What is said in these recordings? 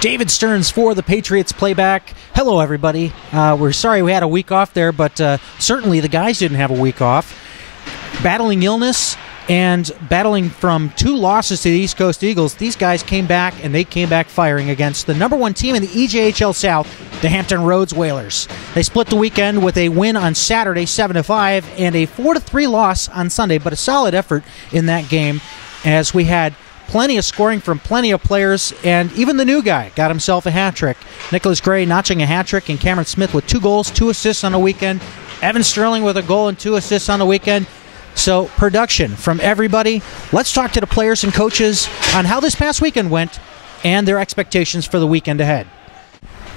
David Stearns for the Patriots Playback. Hello, everybody. We're sorry we had a week off there, but certainly the guys didn't have a week off. Battling illness and battling from 2 losses to the East Coast Eagles, these guys came back, and they came back firing against the #1 team in the EJHL-South, the Hampton Roads Whalers. They split the weekend with a win on Saturday, 7-5, and a 4-3 loss on Sunday, but a solid effort in that game as we had plenty of scoring from plenty of players, and even the new guy got himself a hat trick. Nicholas Gray notching a hat trick, and Cameron Smith with 2 goals, 2 assists on the weekend. Evan Sterling with a goal and 2 assists on the weekend. So production from everybody. Let's talk to the players and coaches on how this past weekend went and their expectations for the weekend ahead.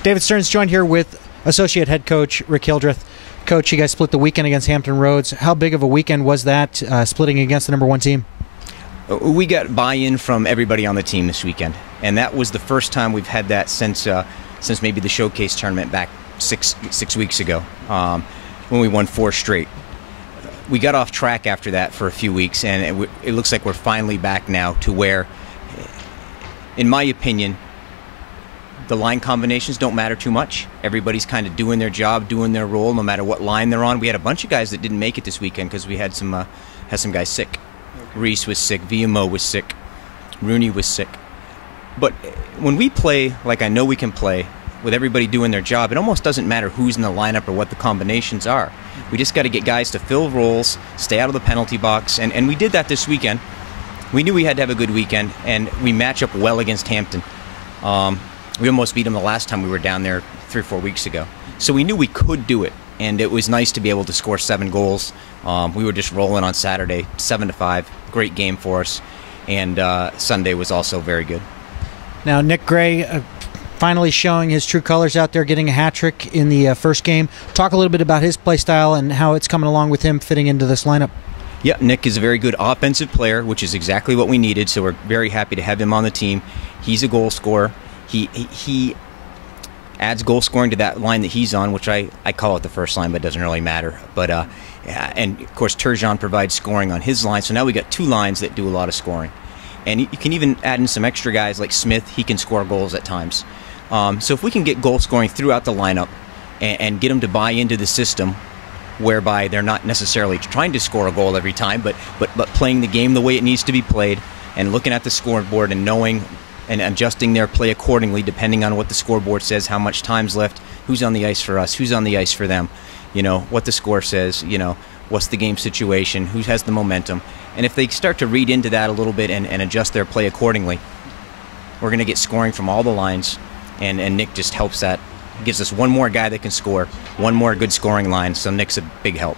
David Stearns joined here with Associate Head Coach Rick Hildreth. Coach, you guys split the weekend against Hampton Roads. How big of a weekend was that, splitting against the #1 team? We got buy-in from everybody on the team this weekend, and that was the first time we've had that since maybe the showcase tournament back six weeks ago, when we won 4 straight. We got off track after that for a few weeks, and it looks like we're finally back now to where, in my opinion, the line combinations don't matter too much. Everybody's kind of doing their job, doing their role, no matter what line they're on. We had a bunch of guys that didn't make it this weekend because we had some guys sick. Reese was sick, VMO was sick, Rooney was sick. But when we play like I know we can play, with everybody doing their job, it almost doesn't matter who's in the lineup or what the combinations are. We just got to get guys to fill roles, stay out of the penalty box, and we did that this weekend. We knew we had to have a good weekend, and we match up well against Hampton. We almost beat them the last time we were down there 3 or 4 weeks ago. So we knew we could do it, and it was nice to be able to score 7 goals. We were just rolling on Saturday, 7-5, great game for us, and Sunday was also very good. Now, Nick Gray finally showing his true colors out there, getting a hat trick in the first game. Talk a little bit about his play style and how it's coming along with him fitting into this lineup. Yeah, Nick is a very good offensive player, which is exactly what we needed, so we're very happy to have him on the team. He's a goal scorer. He adds goal scoring to that line that he's on, which I call it the first line, but it doesn't really matter. But and of course Turgeon provides scoring on his line, so now we got 2 lines that do a lot of scoring. And you can even add in some extra guys like Smith. He can score goals at times. So if we can get goal scoring throughout the lineup and get them to buy into the system, whereby they're not necessarily trying to score a goal every time, but playing the game the way it needs to be played, and looking at the scoreboard and knowing and adjusting their play accordingly depending on what the scoreboard says, how much time's left, who's on the ice for us, who's on the ice for them, what the score says, what's the game situation, who has the momentum. And if they start to read into that a little bit and adjust their play accordingly, we're going to get scoring from all the lines, and Nick just helps that. Gives us one more guy that can score, one more good scoring line, so Nick's a big help.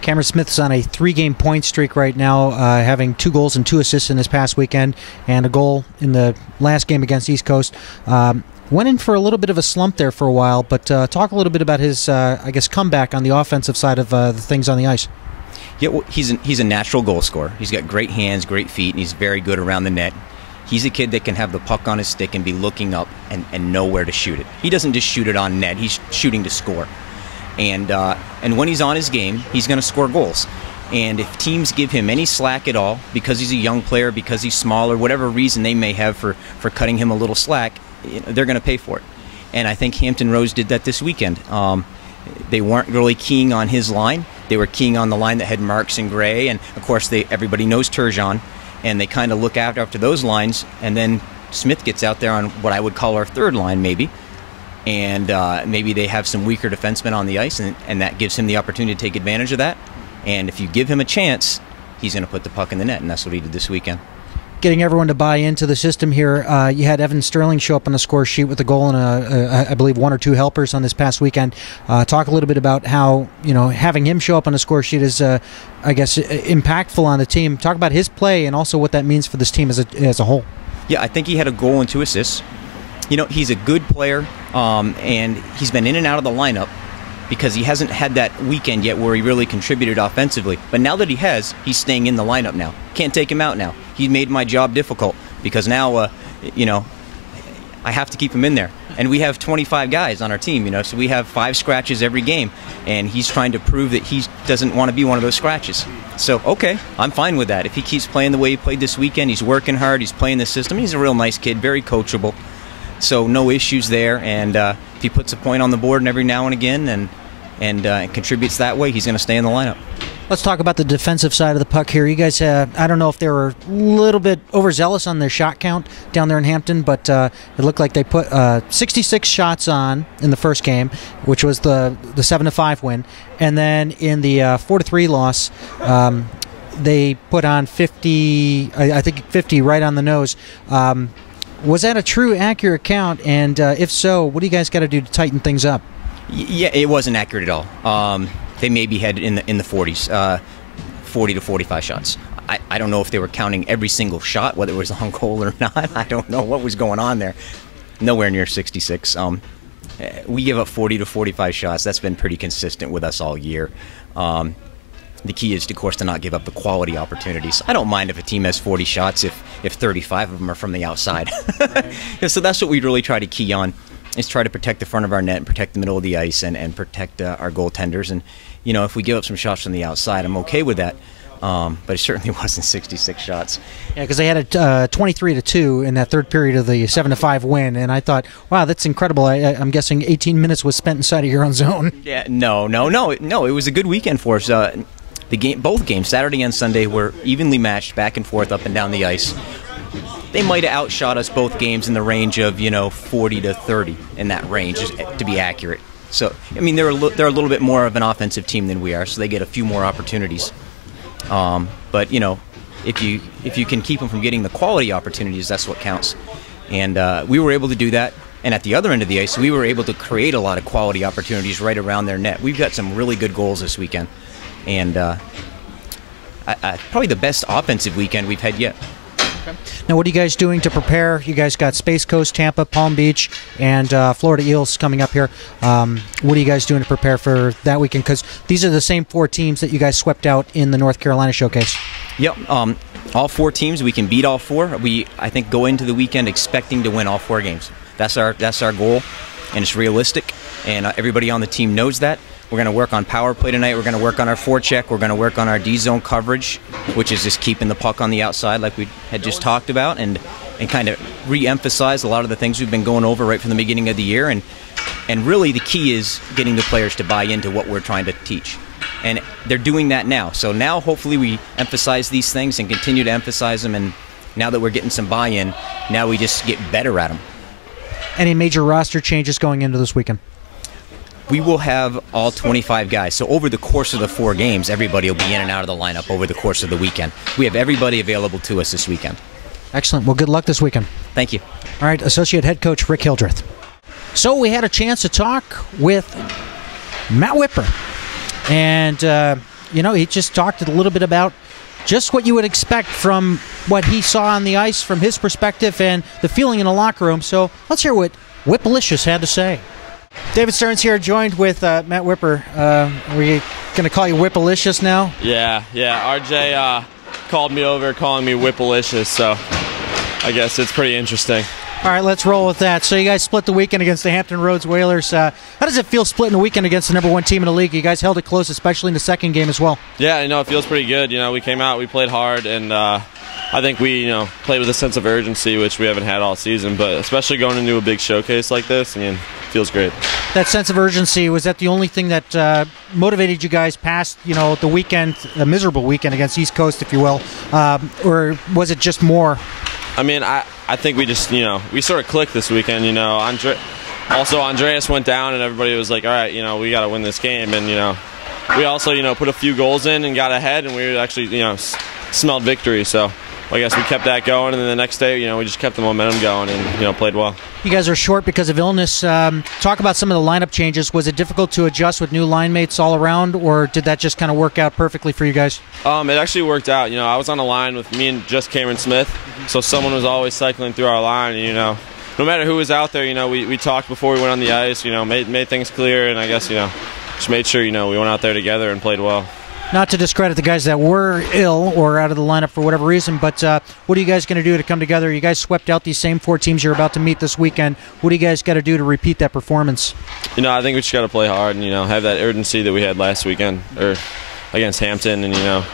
Cameron Smith's on a 3-game point streak right now, having 2 goals and 2 assists in this past weekend, and a goal in the last game against East Coast. Went in for a little bit of a slump there for a while, but talk a little bit about his, comeback on the offensive side of the things on the ice. Yeah, well, he's a natural goal scorer. He's got great hands, great feet, and he's very good around the net. He's a kid that can have the puck on his stick and be looking up and know where to shoot it. He doesn't just shoot it on net, he's shooting to score. And when he's on his game, he's going to score goals. And if teams give him any slack at all, because he's a young player, because he's small, or whatever reason they may have for cutting him a little slack, they're going to pay for it. And I think Hampton Roads did that this weekend. They weren't really keying on his line. They were keying on the line that had Marks and Gray, and of course everybody knows Turgeon, and they kind of look after those lines, and then Smith gets out there on what I would call our 3rd line maybe, and maybe they have some weaker defensemen on the ice, and that gives him the opportunity to take advantage of that. And if you give him a chance, he's going to put the puck in the net, and that's what he did this weekend. Getting everyone to buy into the system here, you had Evan Sterling show up on the score sheet with a goal and I believe 1 or 2 helpers on this past weekend. Talk a little bit about how having him show up on the score sheet is impactful on the team. Talk about his play and also what that means for this team as a whole. Yeah, I think he had a goal and 2 assists. He's a good player, and he's been in and out of the lineup because he hasn't had that weekend yet where he really contributed offensively. But now that he has, he's staying in the lineup now. Can't take him out now. He made my job difficult because now, I have to keep him in there. And we have 25 guys on our team, so we have 5 scratches every game. And he's trying to prove that he doesn't want to be one of those scratches. So, okay, I'm fine with that. If he keeps playing the way he played this weekend, he's working hard, he's playing the system. He's a real nice kid, very coachable. So no issues there. And if he puts a point on the board and every now and again and contributes that way, he's going to stay in the lineup. Let's talk about the defensive side of the puck here. You guys, I don't know if they were a little bit overzealous on their shot count down there in Hampton, but it looked like they put 66 shots on in the first game, which was the 7-5 win. And then in the 4-3 loss, they put on 50, I think 50 right on the nose. Was that a true, accurate count? And if so, what do you guys got to do to tighten things up? Yeah, it wasn't accurate at all. They maybe had in the 40s, 40 to 45 shots. I don't know if they were counting every single shot, whether it was on goal or not. I don't know what was going on there. Nowhere near 66. We give up 40 to 45 shots. That's been pretty consistent with us all year. The key is, of course, to not give up the quality opportunities. I don't mind if a team has 40 shots if 35 of them are from the outside. Right. So that's what we really try to key on, is try to protect the front of our net and protect the middle of the ice and protect our goaltenders. And, if we give up some shots from the outside, I'm okay with that. But it certainly wasn't 66 shots. Yeah, because they had a 23-2 in that third period of the 7-5 win, and I thought, wow, that's incredible. I'm guessing 18 minutes was spent inside of your own zone. Yeah, no. It was a good weekend for us. Both games, Saturday and Sunday, were evenly matched, back and forth, up and down the ice. They might have outshot us both games in the range of 40 to 30 in that range, to be accurate. So, I mean, they're a little bit more of an offensive team than we are, so they get a few more opportunities. But if you can keep them from getting the quality opportunities, that's what counts. And we were able to do that. And at the other end of the ice, we were able to create a lot of quality opportunities right around their net. We've got some really good goals this weekend, and probably the best offensive weekend we've had yet. Now, what are you guys doing to prepare? You guys got Space Coast, Tampa, Palm Beach, and Florida Eels coming up here. What are you guys doing to prepare for that weekend? Because these are the same four teams that you guys swept out in the North Carolina Showcase. Yep. All four teams, we can beat all four. We, I think, go into the weekend expecting to win all four games. That's our goal, and it's realistic, and everybody on the team knows that. We're going to work on power play tonight. We're going to work on our forecheck. We're going to work on our D-zone coverage, which is just keeping the puck on the outside like we had just talked about, and kind of re-emphasize a lot of the things we've been going over right from the beginning of the year. And really the key is getting the players to buy into what we're trying to teach. And they're doing that now. So now hopefully we emphasize these things and continue to emphasize them. And now that we're getting some buy-in, now we just get better at them. Any major roster changes going into this weekend? We will have all 25 guys. So over the course of the 4 games, everybody will be in and out of the lineup over the course of the weekend. We have everybody available to us this weekend. Excellent. Well, good luck this weekend. Thank you. All right, Associate Head Coach Rick Hildreth. So we had a chance to talk with Matt Whipper. And, he just talked a little bit about just what you would expect from what he saw on the ice from his perspective and the feeling in the locker room. So let's hear what Whipalicious had to say. David Stearns here, joined with Matt Whipper. Are we going to call you Whipalicious now? Yeah. RJ called me over calling me Whipalicious, so I guess it's pretty interesting. All right, let's roll with that. So you guys split the weekend against the Hampton Roads Whalers. How does it feel splitting the weekend against the #1 team in the league? You guys held it close, especially in the second game as well. Yeah, it feels pretty good. We came out, we played hard, and I think we played with a sense of urgency, which we haven't had all season, but especially going into a big showcase like this, feels great. That sense of urgency, was that the only thing that motivated you guys past, the weekend, a miserable weekend against East Coast, if you will, or was it just more? I think we just, we sort of clicked this weekend, Andreas went down and everybody was like, all right, we got to win this game. And, we also, put a few goals in and got ahead, and we actually, smelled victory. So I guess we kept that going, and then the next day, we just kept the momentum going and, played well. You guys are short because of illness. Talk about some of the lineup changes. Was it difficult to adjust with new line mates all around, or did that just kind of work out perfectly for you guys? It actually worked out. I was on a line with me and just Cameron Smith, so someone was always cycling through our line, and, no matter who was out there, we talked before we went on the ice, made things clear, and I guess, just made sure, we went out there together and played well. Not to discredit the guys that were ill or out of the lineup for whatever reason, but what are you guys going to do to come together? You guys swept out these same 4 teams you're about to meet this weekend. What do you guys got to do to repeat that performance? I think we just got to play hard and, have that urgency that we had last weekend or against Hampton, and,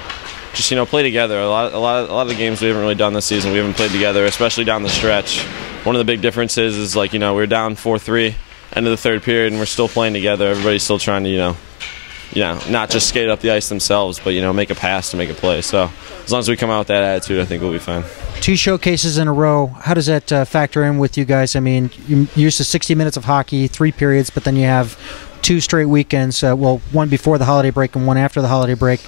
just play together. A lot of the games we haven't really done this season, we haven't played together, especially down the stretch. One of the big differences is we were down 4-3 end of the third period, and we're still playing together. Everybody's still trying to not just skate up the ice themselves, but make a pass to make a play. So as long as we come out with that attitude, I think we'll be fine. 2 showcases in a row. How does that factor in with you guys? I mean, you're used to 60 minutes of hockey, 3 periods, but then you have 2 straight weekends. One before the holiday break and one after the holiday break.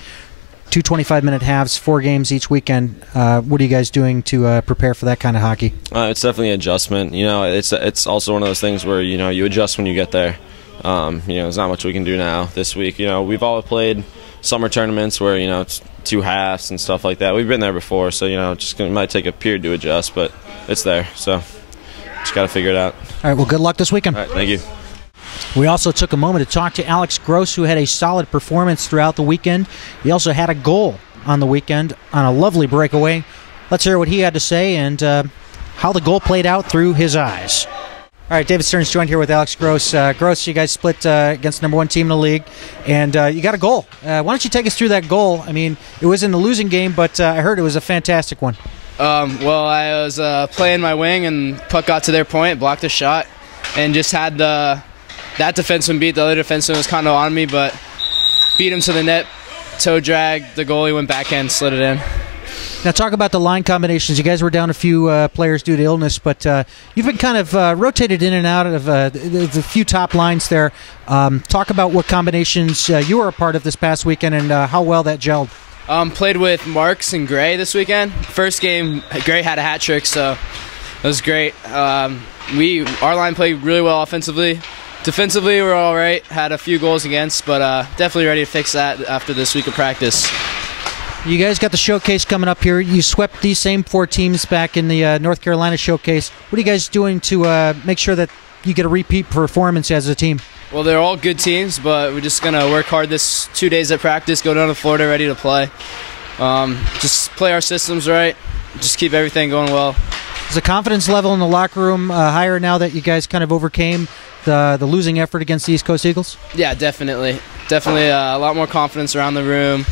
2 25-minute halves, 4 games each weekend. What are you guys doing to prepare for that kind of hockey? It's definitely an adjustment. It's also one of those things where you adjust when you get there. There's not much we can do now this week. We've all played summer tournaments where it's 2 halves and stuff like that. We've been there before, so it might take a period to adjust, but it's there. So just got to figure it out. All right. Well, good luck this weekend. All right. Thank you. We also took a moment to talk to Alex Gross, who had a solid performance throughout the weekend. He also had a goal on the weekend on a lovely breakaway. Let's hear what he had to say and how the goal played out through his eyes. All right, David Stearns joined here with Alex Gross. Gross, you guys split against the number 1 team in the league, and you got a goal. Why don't you take us through that goal? I mean, it was in the losing game, but I heard it was a fantastic one. Well, I was playing my wing, and puck got to their point, blocked a shot, and just had that defenseman beat. The other defenseman was kind of on me, but beat him to the net, toe drag, the goalie went backhand, slid it in. Now talk about the line combinations. You guys were down a few players due to illness, but you've been kind of rotated in and out of the few top lines there. Talk about what combinations you were a part of this past weekend and how well that gelled. Played with Marks and Gray this weekend. First game, Gray had a hat trick, so it was great. Our line played really well offensively. Defensively, we're all right. Had a few goals against, but definitely ready to fix that after this week of practice. You guys got the showcase coming up here. You swept these same 4 teams back in the North Carolina showcase. What are you guys doing to make sure that you get a repeat performance as a team? Well, they're all good teams, but we're just going to work hard this 2 days of practice, go down to Florida ready to play. Just play our systems right, just keep everything going well. Is the confidence level in the locker room higher now that you guys kind of overcame the losing effort against the East Coast Eagles? Yeah, definitely. Definitely a lot more confidence around the room.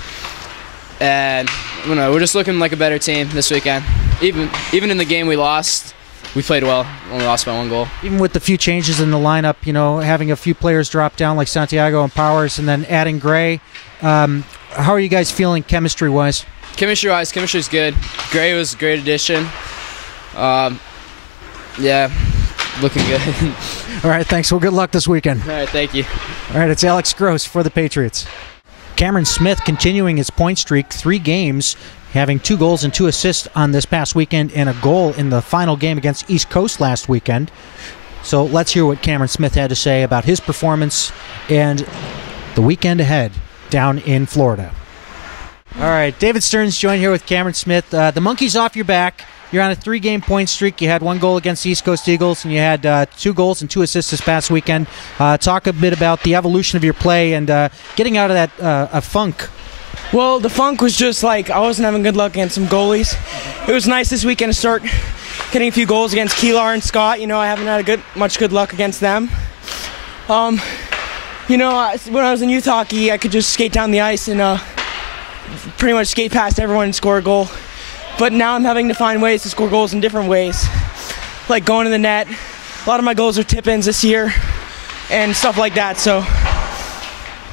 And we're just looking like a better team this weekend. Even in the game we lost, we played well. Only lost by 1 goal. Even with the few changes in the lineup, having a few players drop down like Santiago and Powers, and then adding Gray, how are you guys feeling chemistry-wise? Chemistry-wise, chemistry's good. Gray was a great addition. Yeah, looking good. All right, thanks. Well, good luck this weekend. All right, thank you. All right, it's Alex Gross for the Patriots. Cameron Smith continuing his point streak, 3 games, having 2 goals and 2 assists on this past weekend and a goal in the final game against East Coast last weekend. So let's hear what Cameron Smith had to say about his performance and the weekend ahead down in Florida. All right, David Stearns joined here with Cameron Smith. The monkey's off your back. You're on a 3-game point streak. You had 1 goal against the East Coast Eagles, and you had 2 goals and 2 assists this past weekend. Talk a bit about the evolution of your play and getting out of that funk. Well, the funk was just I wasn't having good luck against some goalies. It was nice this weekend to start getting a few goals against Keelar and Scott. I haven't had much good luck against them. When I was in youth hockey, I could just skate down the ice and pretty much skate past everyone and score a goal. But now I'm having to find ways to score goals in different ways, like going to the net. A lot of my goals are tip-ins this year and stuff like that, so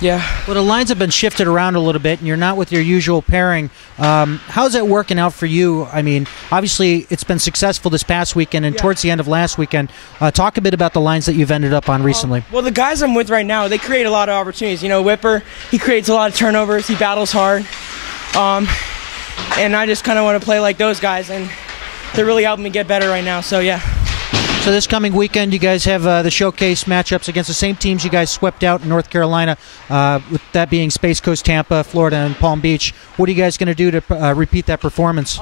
yeah. Well, the lines have been shifted around a little bit, and you're not with your usual pairing. How's it working out for you? I mean, obviously it's been successful this past weekend and towards the end of last weekend. Talk a bit about the lines that you've ended up on recently. Well, the guys I'm with right now, they create a lot of opportunities. Whipper, he creates a lot of turnovers. He battles hard. And I just kind of want to play like those guys, and they're really helping me get better right now, so yeah. So this coming weekend, you guys have the showcase matchups against the same teams you guys swept out in North Carolina, with that being Space Coast, Tampa, Florida, and Palm Beach. What are you guys going to do to repeat that performance?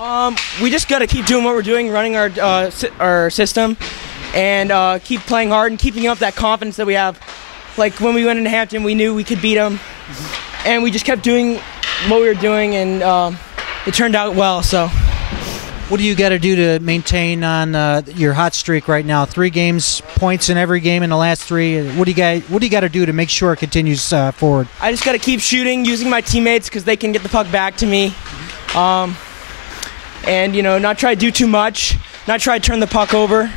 We just got to keep doing what we're doing, running our system, and keep playing hard and keeping up that confidence that we have. Like when we went into Hampton, we knew we could beat them, and we just kept doing what we were doing, and it turned out well. So, what do you got to do to maintain on your hot streak right now? 3 games, points in every game in the last 3. What do you got to do to make sure it continues forward? I just got to keep shooting, using my teammates because they can get the puck back to me, And, not try to do too much, not try to turn the puck over.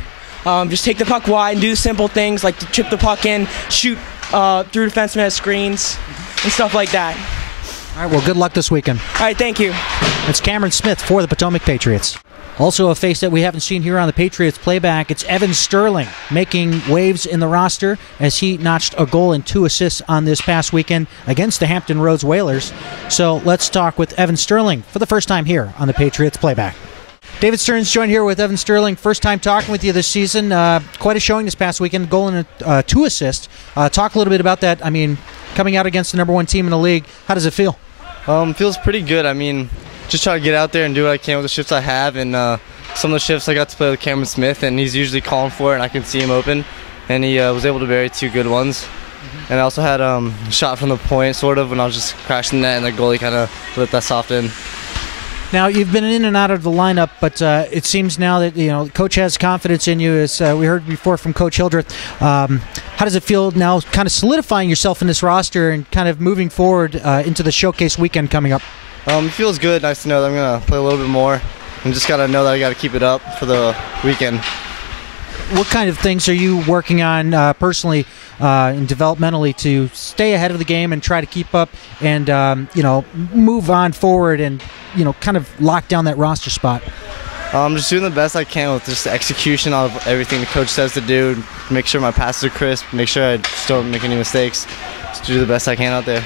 Just take the puck wide and do simple things like to chip the puck in, shoot through defensemen as screens, and stuff like that. All right, well, good luck this weekend. All right, thank you. It's Cameron Smith for the Potomac Patriots. Also a face that we haven't seen here on the Patriots Playback, it's Evan Sterling making waves in the roster as he notched a goal and 2 assists on this past weekend against the Hampton Roads Whalers. So let's talk with Evan Sterling for the first time here on the Patriots Playback. David Stearns joined here with Evan Sterling. First time talking with you this season. Quite a showing this past weekend, goal and 2 assists. Talk a little bit about that. I mean, coming out against the number 1 team in the league, how does it feel? Feels pretty good. I mean, just try to get out there and do what I can with the shifts I have. And some of the shifts I got to play with Cameron Smith, and he's usually calling for it, and I can see him open. And he was able to bury 2 good ones. And I also had a shot from the point, sort of, when I was just crashing the net, and the goalie kind of lit that soft in. Now, you've been in and out of the lineup, but it seems now that the coach has confidence in you, as we heard before from Coach Hildreth. How does it feel now kind of solidifying yourself in this roster and kind of moving forward into the showcase weekend coming up? It feels good. Nice to know that I'm going to play a little bit more, and just got to know that I got to keep it up for the weekend. What kind of things are you working on personally and developmentally to stay ahead of the game and try to keep up and move on forward and kind of lock down that roster spot? I'm just doing the best I can with just the execution of everything the coach says to do. Make sure my passes are crisp. Make sure I just don't make any mistakes. Just do the best I can out there.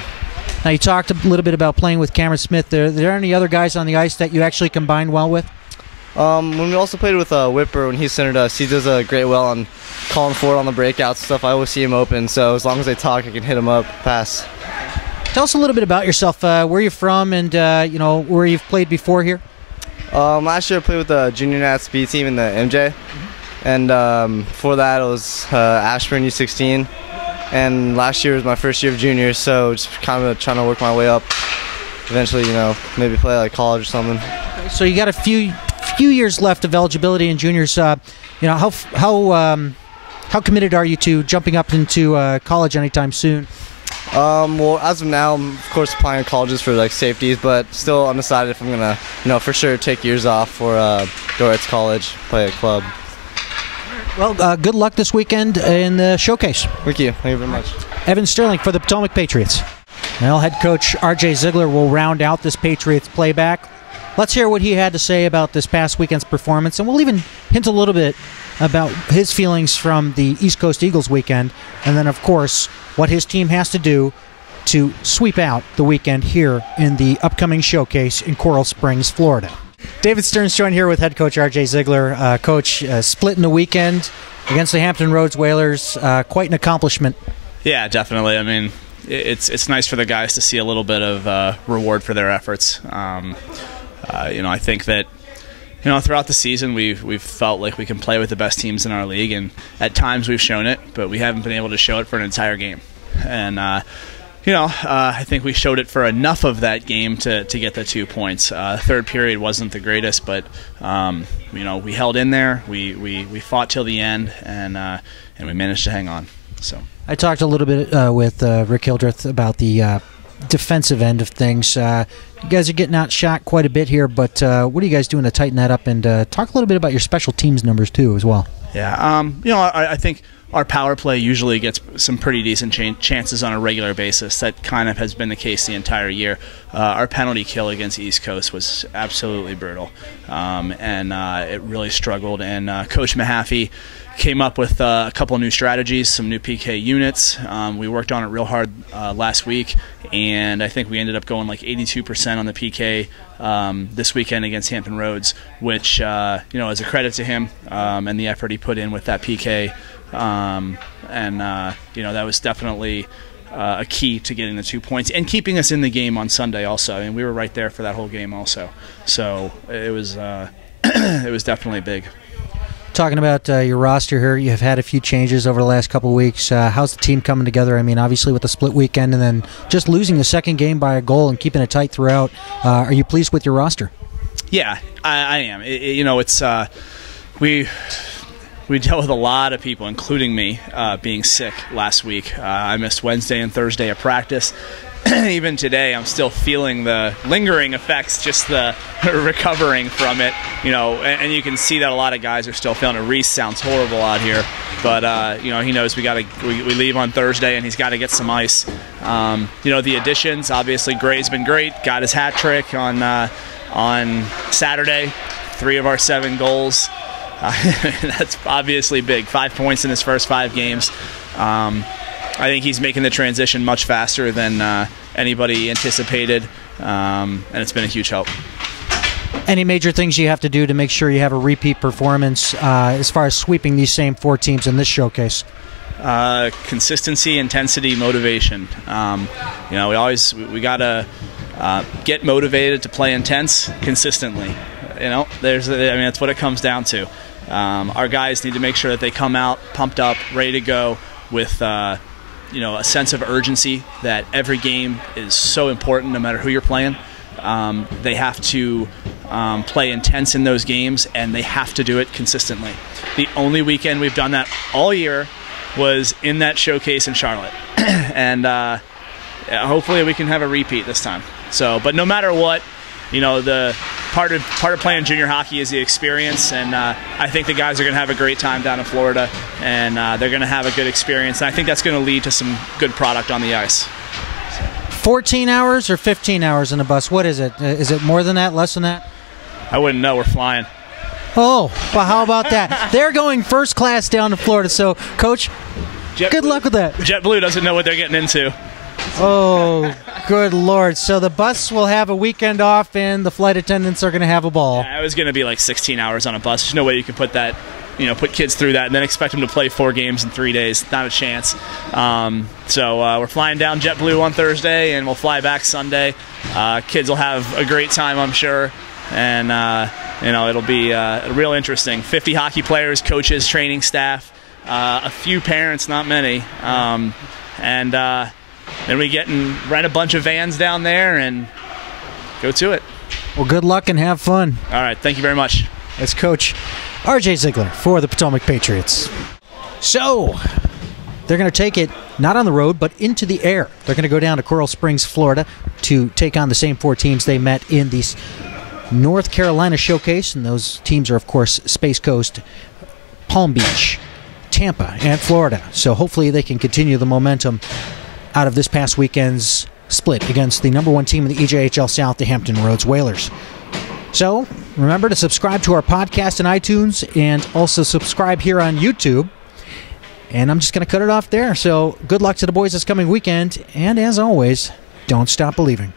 Now, you talked a little bit about playing with Cameron Smith. Are there any other guys on the ice that you actually combine well with? When we also played with Whipper, when he centered us, he does a great well on calling forward on the breakouts stuff. I always see him open, so as long as they talk, I can hit him up, pass. Tell us a little bit about yourself, where you're from, and where you've played before here. Last year I played with the Junior Nats B team in the MJ, and before that it was Ashburn U16, and last year was my first year of juniors, so just kind of trying to work my way up. Eventually, maybe play like college or something. So you got a few years left of eligibility in juniors. How committed are you to jumping up into college anytime soon? Well, as of now, I'm of course applying to colleges for like safeties, but still undecided if I'm gonna, for sure take years off or go to college, play at club. Well, good luck this weekend in the showcase. Thank you very much. Evan Sterling for the Potomac Patriots. Well, head coach R.J. Ziegler will round out this Patriots Playback. Let's hear what he had to say about this past weekend's performance, and we'll even hint a little bit about his feelings from the East Coast Eagles weekend, and then, of course, what his team has to do to sweep out the weekend here in the upcoming showcase in Coral Springs, Florida. David Stearns joined here with head coach R.J. Ziegler. Coach, splitting the weekend against the Hampton Roads Whalers, quite an accomplishment. Yeah, definitely. I mean, it's nice for the guys to see a little bit of reward for their efforts. I think that throughout the season we've felt like we can play with the best teams in our league, and at times we've shown it, but we haven't been able to show it for an entire game. And I think we showed it for enough of that game to get the 2 points. Third period wasn't the greatest, but we held in there. We fought till the end, and we managed to hang on. So I talked a little bit with Rick Hildreth about the defensive end of things. You guys are getting outshot quite a bit here, but what are you guys doing to tighten that up? And talk a little bit about your special teams numbers too, as well. Yeah, I think our power play usually gets some pretty decent chances on a regular basis. That kind of has been the case the entire year. Our penalty kill against East Coast was absolutely brutal, and it really struggled. And Coach Mahaffey came up with a couple new strategies, some new PK units. We worked on it real hard last week, and I think we ended up going like 82% on the PK this weekend against Hampton Roads, which is a credit to him and the effort he put in with that PK. That was definitely a key to getting the 2 points and keeping us in the game on Sunday also. I mean, we were right there for that whole game also. So it was it was definitely big. Talking about your roster here, you have had a few changes over the last couple of weeks. How's the team coming together? I mean, obviously with the split weekend and then just losing the second game by a goal and keeping it tight throughout. Are you pleased with your roster? Yeah, I am. We dealt with a lot of people, including me, being sick last week. I missed Wednesday and Thursday of practice. even today, I'm still feeling the lingering effects, just the recovering from it. And you can see that a lot of guys are still feeling it. Reese sounds horrible out here, but he knows we leave on Thursday, and he's got to get some ice. The additions, obviously, Gray's been great. Got his hat trick on Saturday. 3 of our 7 goals. That's obviously big. 5 points in his first 5 games. I think he's making the transition much faster than anybody anticipated, and it's been a huge help. Any major things you have to do to make sure you have a repeat performance as far as sweeping these same 4 teams in this showcase? Consistency, intensity, motivation. We gotta get motivated to play intense consistently. That's what it comes down to. Our guys need to make sure that they come out pumped up, ready to go, with a sense of urgency that every game is so important no matter who you're playing. They have to play intense in those games, and they have to do it consistently. The only weekend we've done that all year was in that showcase in Charlotte. And hopefully we can have a repeat this time. But no matter what, the part of playing junior hockey is the experience, and I think the guys are going to have a great time down in Florida, and they're going to have a good experience, and I think that's going to lead to some good product on the ice. 14 hours or 15 hours in a bus? What is it? Is it more than that, less than that? I wouldn't know. We're flying. Oh, well, how about that? They're going first class down to Florida, so, Coach, good luck with that. JetBlue doesn't know what they're getting into. Oh, good Lord. So the bus will have a weekend off, and the flight attendants are going to have a ball. Yeah, it was going to be like 16 hours on a bus. There's no way you can put that, put kids through that and then expect them to play 4 games in 3 days. Not a chance. So we're flying down JetBlue on Thursday, and we'll fly back Sunday. Kids will have a great time, I'm sure. And, it'll be real interesting. 50 hockey players, coaches, training staff, a few parents, not many. Then we get and rent a bunch of vans down there and go to it. Well, good luck and have fun. All right. Thank you very much. That's Coach R.J. Ziegler for the Potomac Patriots. So, they're going to take it not on the road, but into the air. They're going to go down to Coral Springs, Florida, to take on the same 4 teams they met in the North Carolina showcase. And those teams are, of course, Space Coast, Palm Beach, Tampa, and Florida. So hopefully they can continue the momentum out of this past weekend's split against the number 1 team in the EJHL-South, the Hampton Roads Whalers. So, remember to subscribe to our podcast on iTunes and also subscribe here on YouTube. And I'm just going to cut it off there. So, good luck to the boys this coming weekend. And as always, don't stop believing.